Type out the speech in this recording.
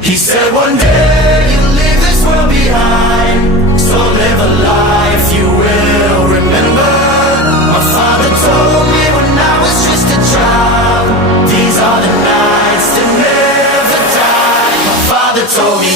He said one day you'll leave this world behind, so live a life you will remember. My father told me when I was just a child, these are the nights that never die. My father told me